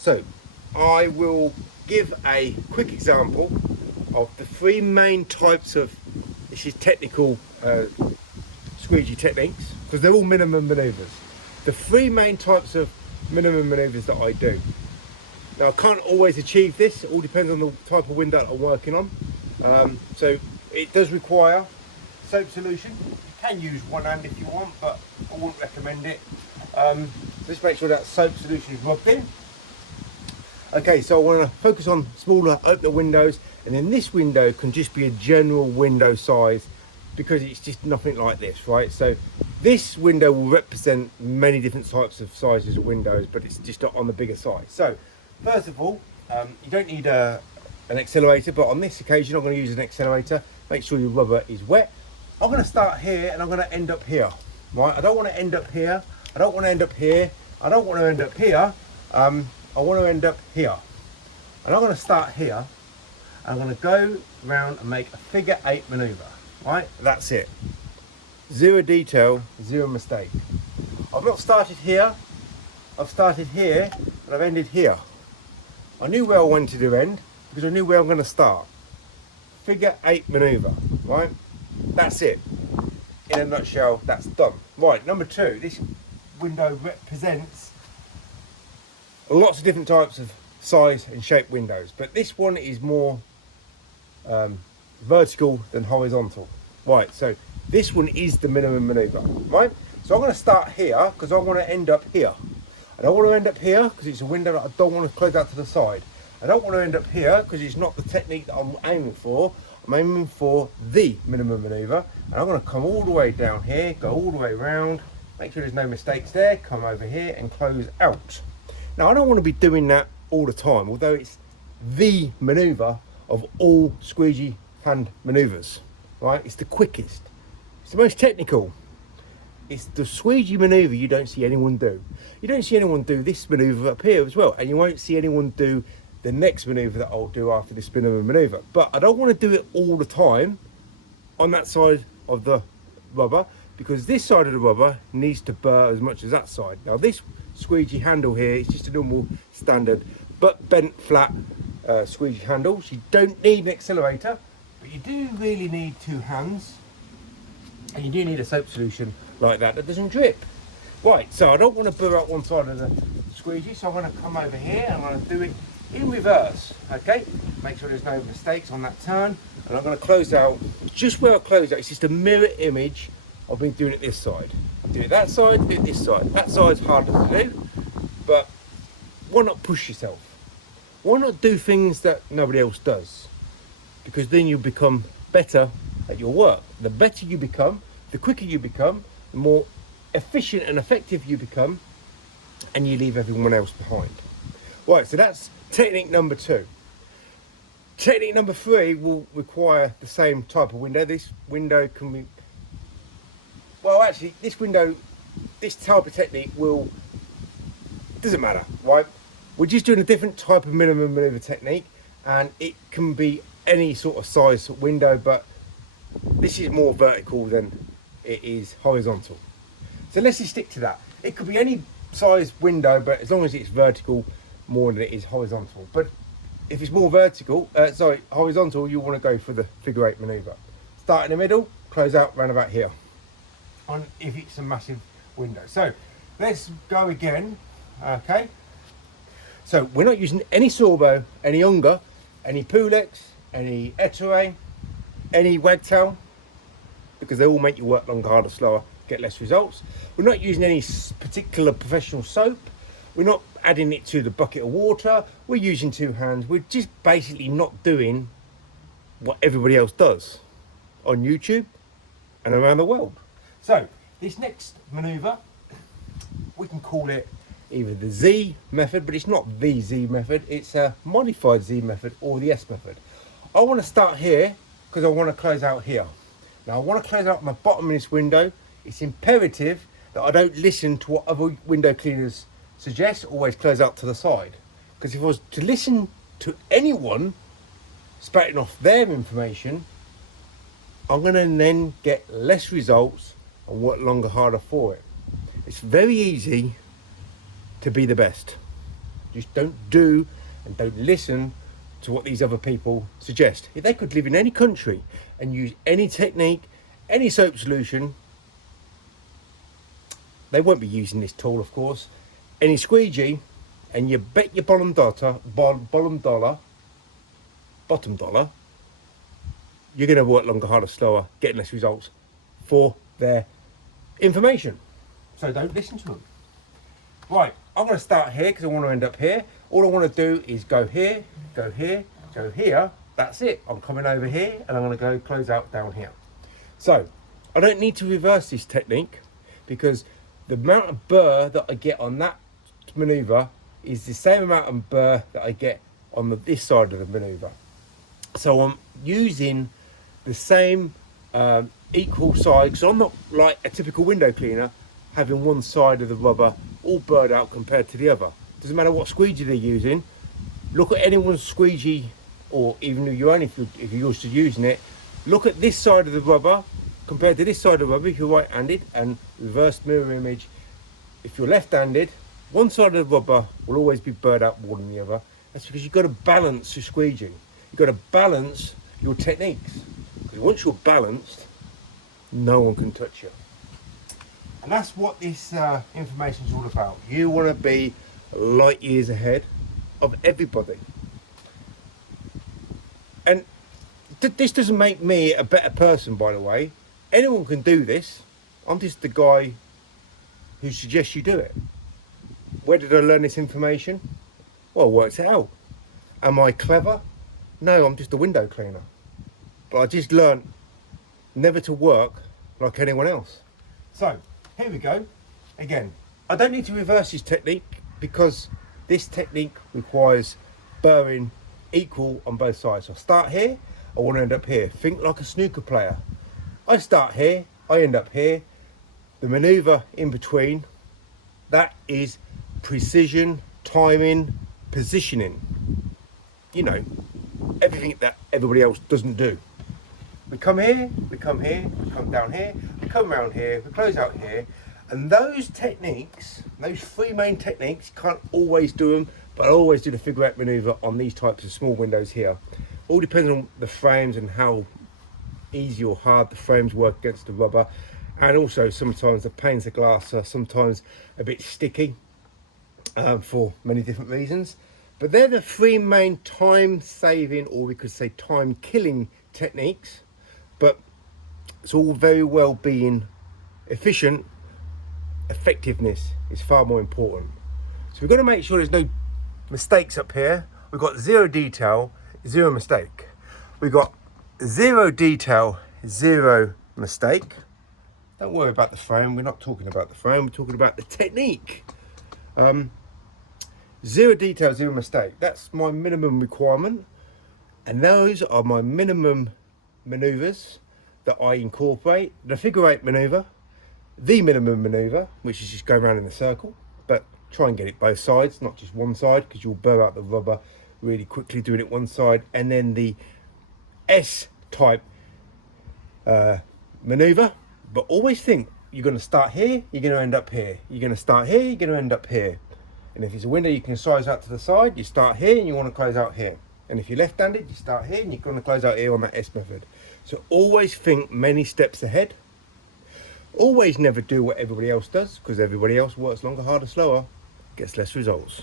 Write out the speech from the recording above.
So I will give a quick example of the three main types of, this is technical squeegee techniques, because they're all minimum maneuvers. The three main types of minimum maneuvers that I do. Now I can't always achieve this, it all depends on the type of window that I'm working on. So it does require soap solution. You can use one hand if you want, but I wouldn't recommend it. Just make sure that soap solution is rubbed in. Okay, so I want to focus on smaller opener windows, and then this window can just be a general window size because it's just nothing like this, right? So this window will represent many different types of sizes of windows, but it's just on the bigger size. So first of all, you don't need an accelerator, but on this occasion I'm going to use an accelerator. Make sure your rubber is wet. I'm going to start here and I'm going to end up here, right? I don't want to end up here. I don't want to end up here. I don't want to end up here. I want to end up here. And I'm going to start here. I'm going to go round and make a figure 8 maneuver, right? That's it. Zero detail, zero mistake. I've not started here. I've started here and I've ended here. I knew where I wanted to end because I knew where I'm going to start. Figure 8 maneuver, right? That's it. In a nutshell, that's done. Right, number 2. This window represents lots of different types of size and shape windows, but this one is more vertical than horizontal. Right, so this one is the minimum maneuver, right? So I'm going to start here because I want to end up here. I don't want to end up here because it's a window that I don't want to close out to the side. I don't want to end up here because it's not the technique that I'm aiming for. I'm aiming for the minimum maneuver, and I'm going to come all the way down here, go all the way around, make sure there's no mistakes there, come over here and close out. Now I don't want to be doing that all the time, although it's the maneuver of all squeegee hand maneuvers, right? It's the quickest, it's the most technical. It's the squeegee maneuver you don't see anyone do. You don't see anyone do this maneuver up here as well, and you won't see anyone do the next maneuver that I'll do after this minimum maneuver. But I don't want to do it all the time on that side of the rubber, because this side of the rubber needs to burr as much as that side. Now this squeegee handle here is just a normal standard but bent flat squeegee handle. So you don't need an accelerator, but you do really need 2 hands, and you do need a soap solution like that doesn't drip. Right, so I don't want to burr up one side of the squeegee, so I'm going to come over here and I'm going to do it in reverse. Okay, make sure there's no mistakes on that turn, and I'm going to close out just where I close out. It's just a mirror image of me doing it this side. Do it that side, do it this side. That side's harder to do, but why not push yourself? Why not do things that nobody else does? Because then you become better at your work. The better you become, the quicker you become, the more efficient and effective you become, and you leave everyone else behind. Right, so that's technique number 2. Technique number 3 will require the same type of window. This window can be, well actually this window, this type of technique doesn't matter, right? We're just doing a different type of minimum maneuver technique, and it can be any sort of size window, but this is more vertical than it is horizontal. So let's just stick to that. It could be any size window, but as long as it's vertical more than it is horizontal. But if it's more horizontal, you want to go for the figure 8 maneuver. Start in the middle, close out round about here. On if it's a massive window. So let's go again. Okay. So we're not using any Sorbo, any Unger, any Pulex, any Ettore, any Wagtail, because they all make you work longer, harder, slower, get less results. We're not using any particular professional soap. We're not adding it to the bucket of water. We're using 2 hands. We're just basically not doing what everybody else does on YouTube and around the world. So this next maneuver, we can call it either the Z method, but it's not the Z method. It's a modified Z method or the S method. I want to start here because I want to close out here. Now I want to close out my bottom of this window. It's imperative that I don't listen to what other window cleaners suggest. Always close out to the side, because if I was to listen to anyone spouting off their information, I'm going to then get less results and work longer, harder for it. It's very easy to be the best. Just don't do and don't listen to what these other people suggest. If they could live in any country and use any technique, any soap solution, they won't be using this tool, of course. Any squeegee, and you bet your bottom dollar, you're going to work longer, harder, slower, getting less results for their information. So don't listen to them. Right, I'm going to start here because I want to end up here. All I want to do is go here, go here, go here. That's it. I'm coming over here and I'm going to go close out down here. So I don't need to reverse this technique because the amount of burr that I get on that maneuver is the same amount of burr that I get on this side of the maneuver. So I'm using the same equal side, because I'm not like a typical window cleaner having one side of the rubber all burred out compared to the other. Doesn't matter what squeegee they're using. Look at anyone's squeegee, or even if you're used to using it, look at this side of the rubber compared to this side of the rubber if you're right-handed, and reverse mirror image if you're left-handed. One side of the rubber will always be burred out more than the other. That's because you've got to balance your squeegee. You've got to balance your techniques. Because once you're balanced, no one can touch you. And that's what this information is all about. You want to be light years ahead of everybody. And this doesn't make me a better person, by the way. Anyone can do this. I'm just the guy who suggests you do it. Where did I learn this information? Well, I worked it out. Am I clever? No, I'm just a window cleaner. But I just learned never to work like anyone else. So, here we go. Again, I don't need to reverse this technique because this technique requires burring equal on both sides. So I start here, I want to end up here. Think like a snooker player. I start here, I end up here. The maneuver in between, that is precision, timing, positioning. You know, everything that everybody else doesn't do. We come here, we come here, we come down here, we come around here, we close out here. And those techniques, those three main techniques, you can't always do them, but I always do the figure eight maneuver on these types of small windows here. All depends on the frames and how easy or hard the frames work against the rubber. And also sometimes the panes of glass are sometimes a bit sticky for many different reasons. But they're the three main time saving, or we could say time killing techniques. But it's all very well being efficient. Effectiveness is far more important. So we've got to make sure there's no mistakes up here. We've got zero detail, zero mistake. We've got zero detail, zero mistake. Don't worry about the frame. We're not talking about the frame. We're talking about the technique. Zero detail, zero mistake. That's my minimum requirement. And those are my minimum maneuvers that I incorporate. The figure eight maneuver, the minimum maneuver, which is just going around in a circle, but try and get it both sides, not just one side, because you'll burr out the rubber really quickly doing it one side. And then the S type maneuver, but always think you're going to start here, you're going to end up here. You're going to start here, you're going to end up here. And if it's a window you can size out to the side, you start here and you want to close out here. And if you're left-handed, you start here and you're going to close out here on that S method. So always think many steps ahead. Always never do what everybody else does, because everybody else works longer, harder, slower, gets less results.